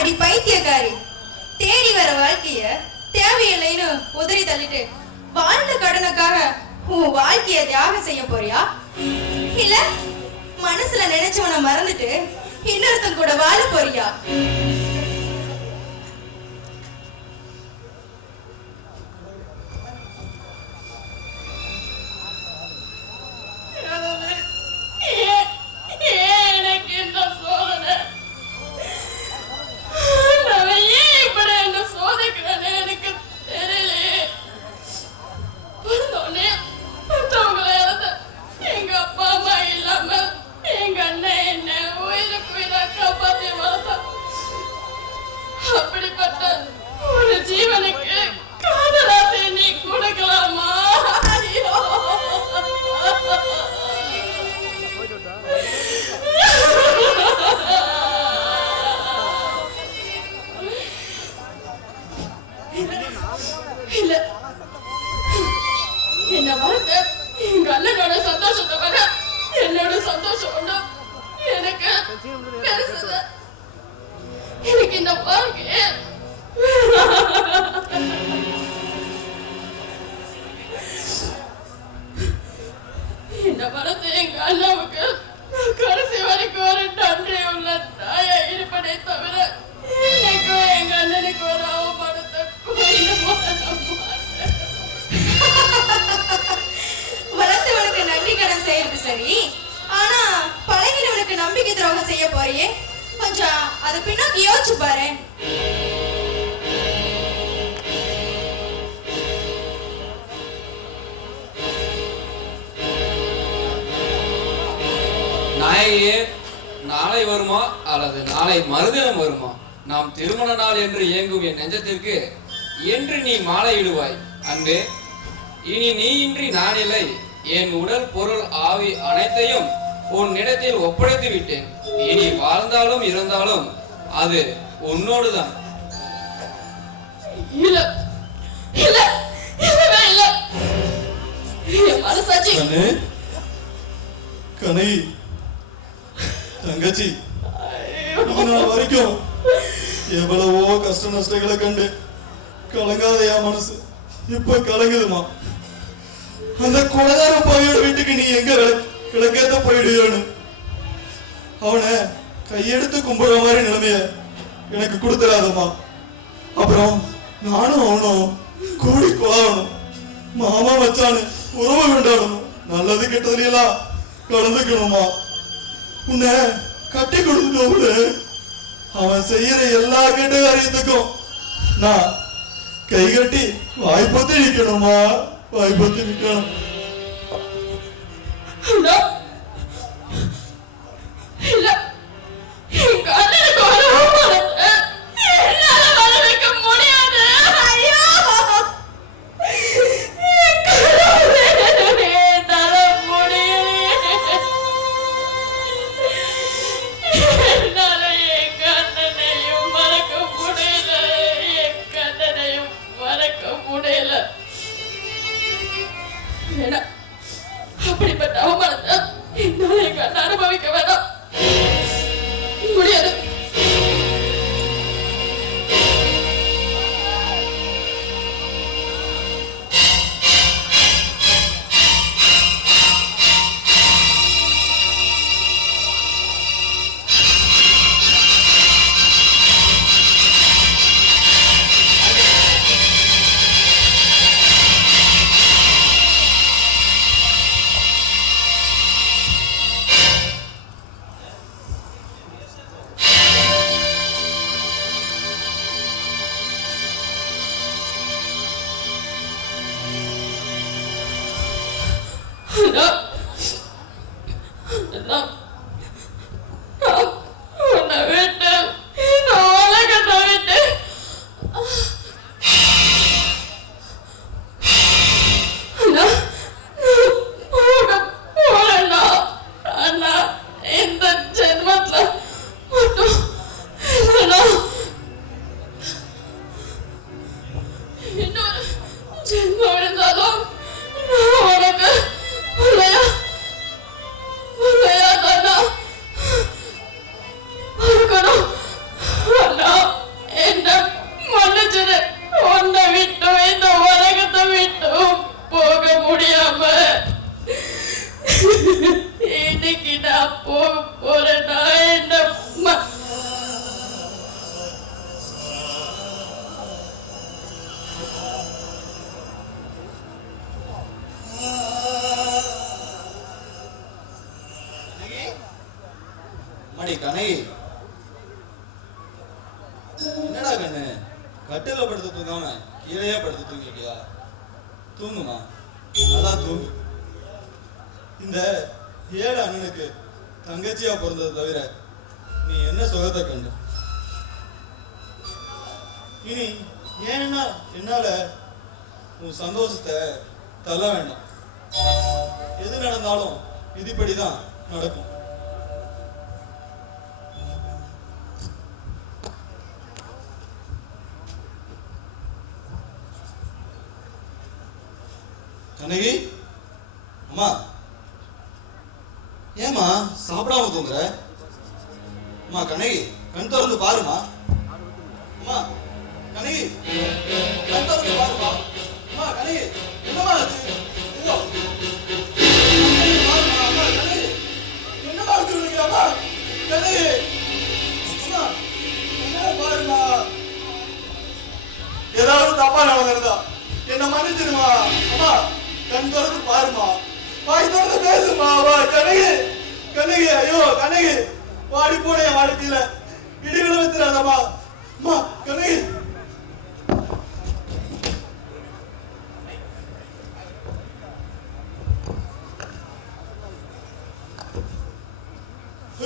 அடி பைத்தியக்காரி, தேடி வர வாழ்க்கைய தேவையில்லைன்னு உதறி தள்ளிட்டு வாழ்ந்த கடனுக்காக உன் வாழ்க்கைய தியாகம் செய்ய போறியா? இல்ல மனசுல நினைச்சவனை மறந்துட்டு இன்னொருத்தன் கூட வாழ போறியா? எனக்கு இந்த வாழ்க்கை இந்த படத்தை எங்க அண்ணாவுக்கு கடைசி வரைக்கும் ஒரு நன்றி உள்ள தாயா இருப்பதை தவிர எனக்கு எங்க அண்ணனுக்கு ஒரு அவமானத்தை வளர்த்தவனுக்கு நன்றி கடன் செய்யறது சரி, ஆனா பழகினவனுக்கு நம்பிக்கை துரோகம் செய்ய போறியே, கொஞ்சம் அது பின்னோக்கி யோசிச்சு பாரு. நாயகியே, நாளை வருமா அல்லது நாளை மறுதினம் வருமா? நாம் திருமண நாள் என்று இயங்கும் என் நெஞ்சத்திற்கு என்று நீ மாலையிடுவாய் அன்பே. இனி நீ இன்றி நான் இல்லை. என் உடல் பொருள் ஆவி அனைத்தையும் உன்னிடத்தில் ஒப்படைத்து விட்டேன். இனி வாழ்ந்தாலும் இருந்தாலும் அது உன்னோடுதான். கனை தங்கச்சி, வரைக்கும் எவ்வளவோ கஷ்ட நஷ்டங்களை கண்டு கலங்காதையா மனசு இப்ப கலங்குதுமா. அந்த கொலகார பையோட வீட்டுக்கு நீ எங்க விளக்கேத்த போயிடுன்னு அவனை கையெடுத்து கும்பிடுற மாதிரி நிலைமைய எனக்கு கொடுத்துடாதம்மா. அப்புறம் நானும் அவனும் கூடி கொலாகணும், மாமா மச்சானு உறவு கொண்டாடணும், நல்லது கெட்டதுலாம் கலந்துக்கணுமா. உன்னை கட்டி கொடுத்துட்டோம்னு அவன் செய்யற எல்லா கெட்ட காரியத்துக்கும் நான் கை கட்டி வாய்ப்பத்தி நிக்கணுமா, வாய்ப்பத்தி நிக்கணும். அப்படிப்பட்ட அவமானத்தை என்னால எங்க அண்ணா அனுபவிக்க வேண்டாம், முடியாது. ஜென்மம் இருந்தாலும் உனக்கு கனகி, என்னடா கண்ணு, கட்டில படுத்து தூங்காம கீழே படுத்து தூங்கிட்டியா? தூங்குமா, நல்லா தூங்கு. இந்த ஏழு அண்ணனுக்கு தங்கச்சியா பிறந்ததை தவிர நீ என்ன சுகத்தை கண்டு? இனி ஏன்னா என்னால உன் சந்தோஷத்தை தள்ள வேண்டாம். எது நடந்தாலும் விதிப்படிதான் நடக்கும். கனகி, அம்மா, ஏமா சாப்பிடாம தூங்குற? அம்மா கனகி, கண் திறந்து பாருமா. அம்மா கனகி, கண் திறந்து பாருமா. அம்மா கனகி, என்னமா ஆச்சு? ஐயோ, பாருமா. அம்மா கனகி, என்னமா ஆச்சு? அம்மா கனகி, அம்மா என்ன பாருமா. ஏதாவது தப்பா நடந்திருந்தா என்ன மன்னிச்சிருமா. அம்மா கண் திறந்து பாருமா, வாய் திறந்து பேசுமா. வா கனகி, கனகி, ஐயோ கனகி, வாடி போன என் வாழ்க்கையில இடிவிழ வச்சிடாதம்மா. அம்மா கனகி,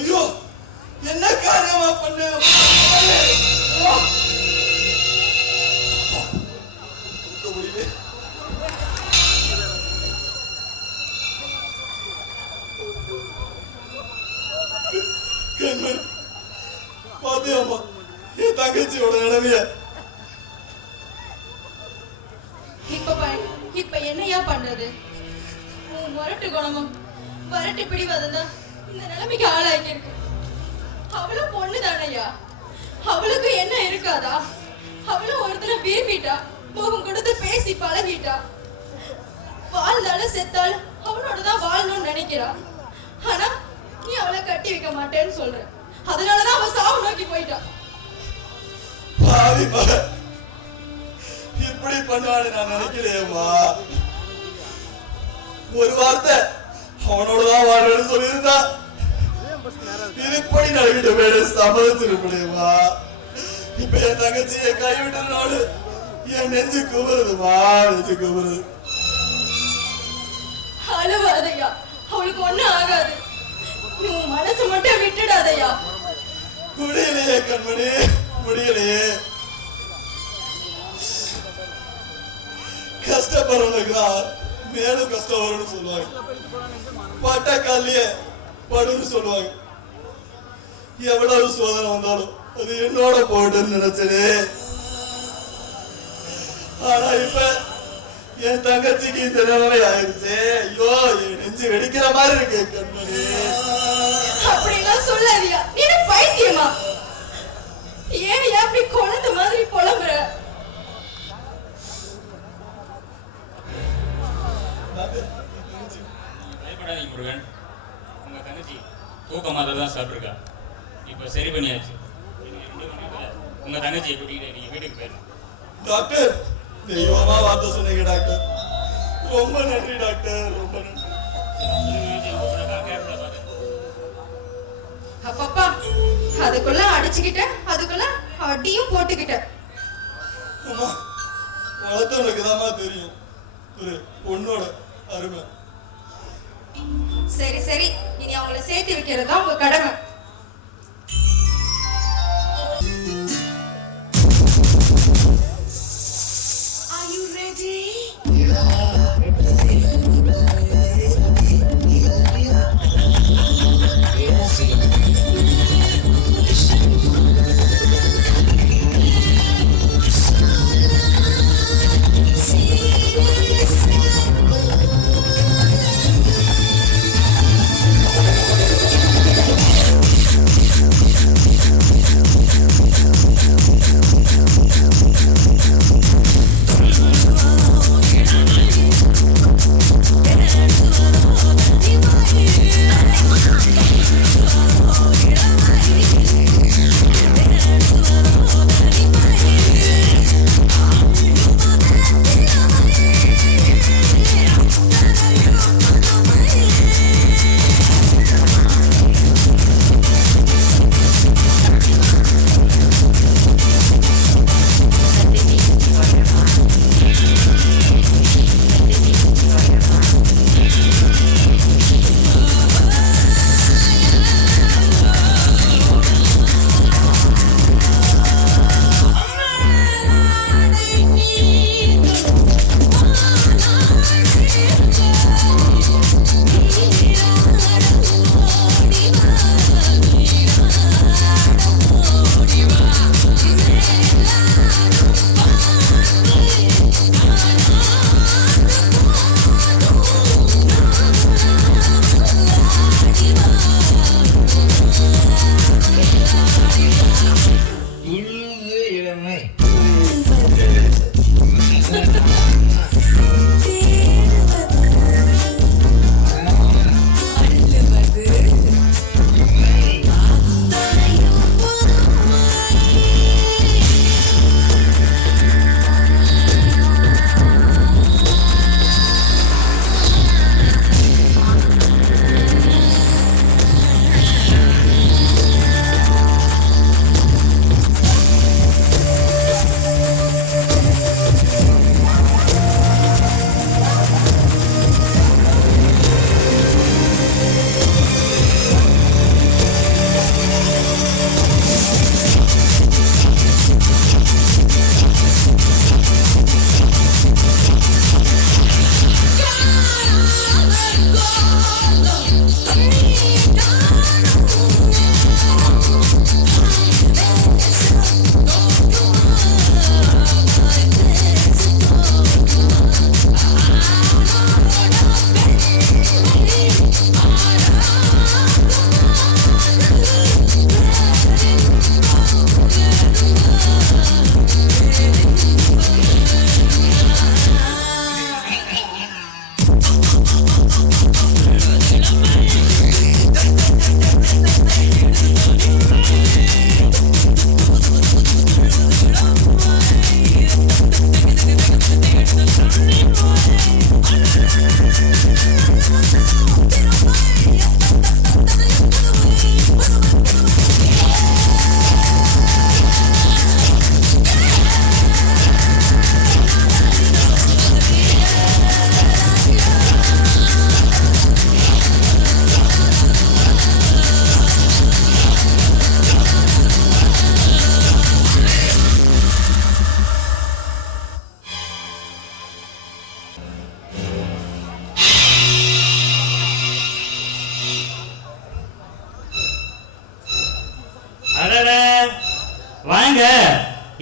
ஐயோ என்ன காரியமா பண்ண? பாத்தியாமா என் தங்கச்சியோட நிலைமைய? இப்ப என்னையா பண்றது? உன் முரட்டு குணமும் வரட்டு பிடிவாதம் தான் இந்த நிலைமைக்கு ஆளாக்கி இருக்கு. அவளும் பொண்ணு தானையா, அவளுக்கு என்ன இருக்காதா? அவளும் ஒருத்தரை விரும்பிட்டா, முகம் கொடுத்து பேசி பழகிட்டா. வாழ்ந்தாலும் செத்தாலும் அவனோட தான் வாழணும்னு நினைக்கிறா. ஆனா நீ அவளை கட்டி வைக்க மாட்டேன்னு சொல்ற. அதனாலதான் அவ சாவு நோக்கி போயிட்டா. பாவி பா, இப்படி பண்ணுவான்னு நான் நினைக்கலையேம்மா. ஒரு வார்த்தை அவனோடதான் வாழ்றேன்னு சொல்லியிருந்தா இப்படி நடிக்கிட்ட பேரு சம்மதிச்சிருப்பேமா. இப்ப என் தங்கச்சியை கைவிட்டதுனால என் நெஞ்சு குமுறுதுமா, நெஞ்சு குமுறுது. அழுவாதையா, அவளுக்கு ஒண்ணும் ஆகாது. நீ உன் மனசு மட்டும் விட்டுடாதையா. முடியலையே கண்மணி, முடியலையே. கஷ்டப்படுறவனுக்கு தான் மேலும் கஷ்டம் வரும்னு சொல்லுவாங்க. பட்ட காலியே படுன்னு சொல்லுவாங்க. எவ்வளவு சோதனை வந்தாலும் அது என்னோட போட்டுன்னு நினைச்சனே. ஆனா இப்ப என் தங்கச்சிக்கு இந்த நிலைமை ஆயிடுச்சு. ஐயோ, என் நெஞ்சு வெடிக்கிற மாதிரி இருக்கு கண்மணி. அப்படிலாம் சொல்லாதியா, நீ பைத்தியமா? ஏன் அப்படி குழந்தை மாதிரி புலம்புற? பயப்படாதீங்க முருகன், உங்க தங்கச்சி தூக்க மாத்திரை தான் சாப்பிட்டுருக்கா. இப்ப சரி பண்ணியாச்சு. உங்க தங்கச்சியை கூட்டிட்டு நீங்க வீட்டுக்கு போயிடலாம். டாக்டர், தெய்வமா வார்த்தை சொன்னீங்க டாக்டர். ரொம்ப நன்றி டாக்டர், ரொம்ப நன்றி. அப்பப்பா, அதுக்குள்ள அடிச்சுக்கிட்ட, அதுக்குள்ள அடியும் போட்டுக்கிட்ட. அம்மா, வளர்த்தவனுக்கு தான் தெரியும் ஒரு பொண்ணோட அருமை. சரி சரி, இனி அவங்கள சேர்த்து வைக்கிறது தான் உங்க கடமை. Are you ready?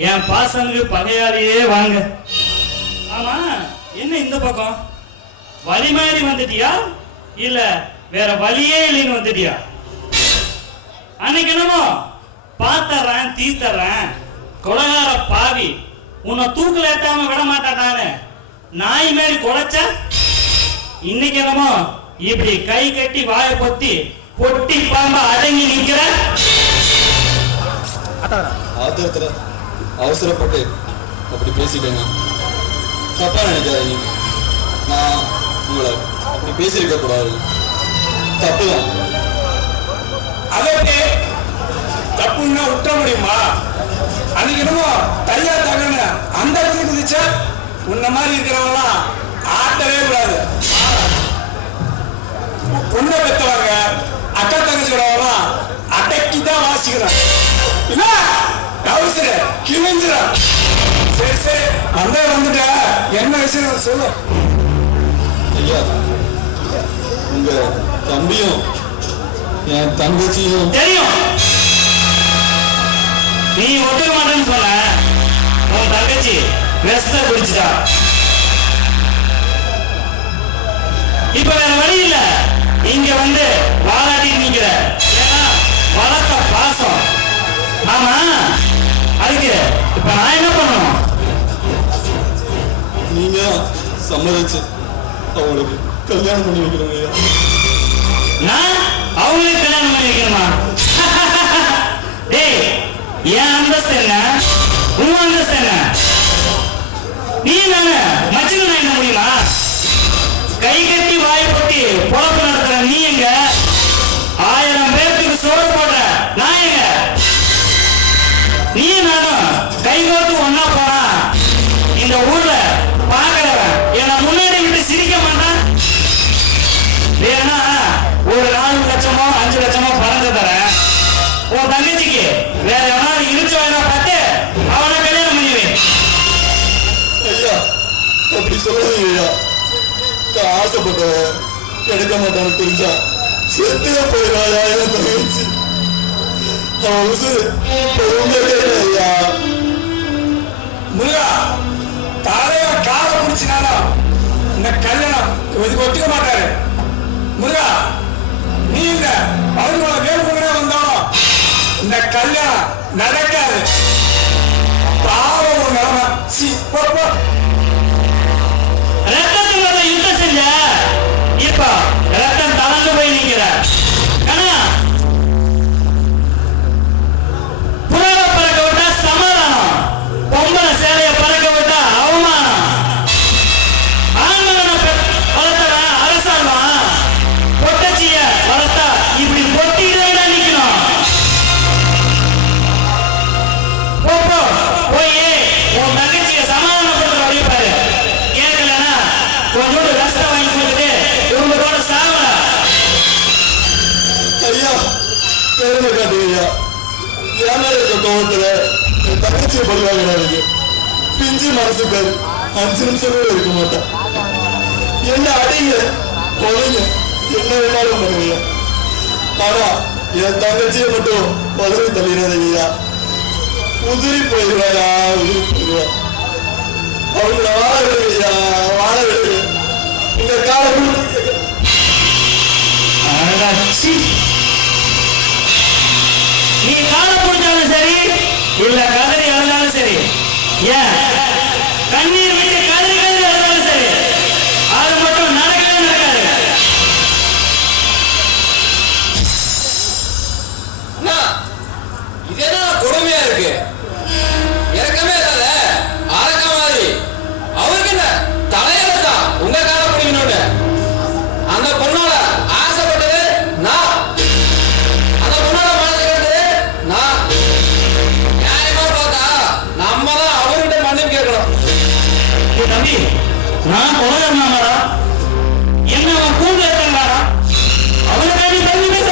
என் பாசனுக்கு பகையாளியே வாங்க. ஆமா, என்ன இந்த பக்கம் வழி மாதிரி வந்துட்டியா இல்ல வேற வழியே இல்லைன்னு வந்துட்டியா? அன்னைக்கு என்னமோ பாத்தறேன் தீத்தறேன் கொலகார பாவி உன்னை தூக்கில் ஏத்தாம விட மாட்டாட்டான்னு நாய் மாதிரி குலைச்ச. இன்னைக்கு என்னமோ இப்படி கை கட்டி வாயை பொத்தி பொட்டி பாம்ப அடங்கி நிக்கிற. ஆத்திரத்துல அவசரப்பட்டு அப்படி பேசிட்டேங்க. தப்பா நினைக்காதீங்க. நான் உங்களை அப்படி பேசியிருக்க கூடாது. தப்புதான். அதே தப்புன்னா விட்ட முடியுமா? அன்னைக்கு என்னமோ தையா தகன்னு அந்த பகுதி குதிச்ச உன்ன மாதிரி இருக்கிறவங்களாம் ஆட்டவே கூடாது. பொண்ணை பெற்றவங்க அக்கா தங்கச்சியோடவெல்லாம் அடக்கி தான் வாசிக்கிறான். இல்ல டவுசரு கிழிஞ்சிடும். சரி சரி அந்த வந்துட்ட என்ன விஷயம் சொல்லு. ஐயா, உங்க தம்பியும் என் தங்கச்சியும் தெரியும். நீ ஒத்துக்க மாட்டேன்னு சொன்ன உன் தங்கச்சி வெஸ்ட குடிச்சிட்டா. இப்ப வேற வழி இல்ல, இங்க வந்து வாலாட்டி நிக்கிற. ஏன்னா வளர்த்த பாசம். ஆமா, அதுக்கு இப்ப நான் என்ன பண்ணணும்? நீங்க சம்மதிச்சு அவங்களுக்கு கல்யாணம் பண்ணி வைக்கிறோம் ஐயா. நான் அவங்களுக்கு கல்யாணம் பண்ணி வைக்கணுமா? டேய், என் அந்தஸ்து என்ன, உன் அந்தஸ்து என்ன? நீ நானு மச்சின என்ன முடியுமா? கை கட்டி வாய் பொட்டி பொழப்பு நடத்துற நீ எங்க? 1000 பேருக்கு சோறு போடுற நான் எங்க? நீ நானும் கை கோத்து ஒன்னா போனா இந்த ஊர்ல பாக்குறவன் என்ன முன்னாடி விட்டு சிரிக்க மாட்டான். வேணா ஒரு 4 லட்சமோ 5 லட்சமோ பணத்தை தரேன். உன் தங்கச்சிக்கு வேற எவனாவது இழுச்சு வேணா பார்த்து அவனை கல்யாணம் பண்ணிடுவேன். ஐயா, அப்படி சொல்லாதீங்க ஐயா. நான் ஆசைப்பட்டவன் கிடைக்க மாட்டான்னு தெரிஞ்சா செத்தே போயிடுவாயா என் தங்கச்சி. அவன் உசுறு உங்க கையில ஐயா. முருகா, தலைய காலை பிடிச்சினாலும் இந்த கல்யாணம் இதுக்கு ஒத்துக்க மாட்டாரு. முருகா, நீ இந்த அவங்களோட வேறுபுறே வந்தாலும் இந்த கல்யாணம் நடக்காது. பாவம் ஒரு நிலைமை. சி, போ போ. ரத்தத்தோட யுத்தம் செஞ்ச இப்ப ரத்தம் தளர்ந்து போய் நிக்கிற. ஆனா புறவ பறக்க விட்டா சமாதானம், பொம்பளை சேலைய பறக்க விட்டா அவமானம். ஆண்மகனை வளர்த்தவன் அரசாள்வான், பொட்டச்சிய வளர்த்தா இப்படி பொட்டிக்கிட்டே நிக்கணும். போய் உன் தங்கச்சிய சமாதானப்படுத்துற வழி பாரு. கேட்கலன்னா கொஞ்சோடு ரசம் வாங்கி கொடுத்துட்டு குடும்பத்தோட சாவல. ஐயா, பெருமை காட்டுங்க ஐயா. என் மேல இருக்க கோபத்துல என் தங்கச்சியை பழி வாங்கினாரு. பிஞ்சு மனசுக்கு 5 நிமிஷம் கூட இருக்க மாட்டேன். என்ன அடிங்க கொலைங்க என்ன வேணாலும் பண்ணுவீங்க. ஆனா என் தங்கச்சியை மட்டும் உதவி தள்ளிடாதீங்க. உதிரி போயிடுவாயா, உதிரி போயிடுவா. அவங்கள வாழ விடுங்கய்யா, வாழ விடுங்க. இந்த காலம் நீ காலை பிடிச்சாலும் சரி இல்ல கதறி அழுதாலும் சரி, ஏன் கண்ணீர் விட்டு கதறி கதறி அழுதாலும் சரி, அது மட்டும் நடக்கவே நடக்காது. அண்ணா, இது என்ன கொடுமையா இருக்கு? இறக்கமே இல்லாத அரக்க மாதிரி அவருக்கு என்ன தலையெழுத்தான் உங்க காலை பிடிக்கணும்னு. அந்த பொண்ணோட ஆசைப்பட்டது நான், அந்த பொண்ணோட மனசு கேட்டது நான். நியாயமா பார்த்தா நம்ம தான் அவர்கிட்ட மன்னிப்பு கேட்கணும். தம்பி, நான் கொலகாரனாடா, என்ன அவன் கூண்டு ஏற்றாடா, அவனுக்காண்டி தள்ளி பேச